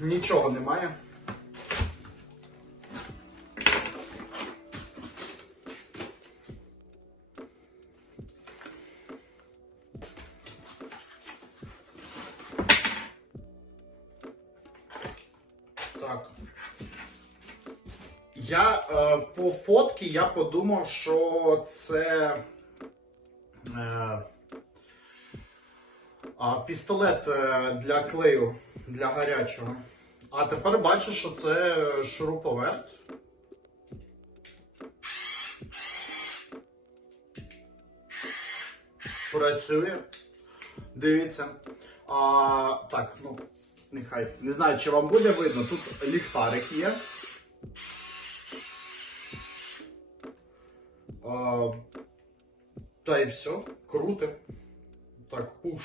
нічого немає. Так. Я е, по фотці я подумав, що це е, а, пістолет е, для клею для гарячого. А тепер бачу, що це шуруповерт. Працює. Дивіться. А, так, ну, нехай. Не знаю, чи вам буде видно. Тут ліхтарик є. А, та і все. Круто. Так, пуш.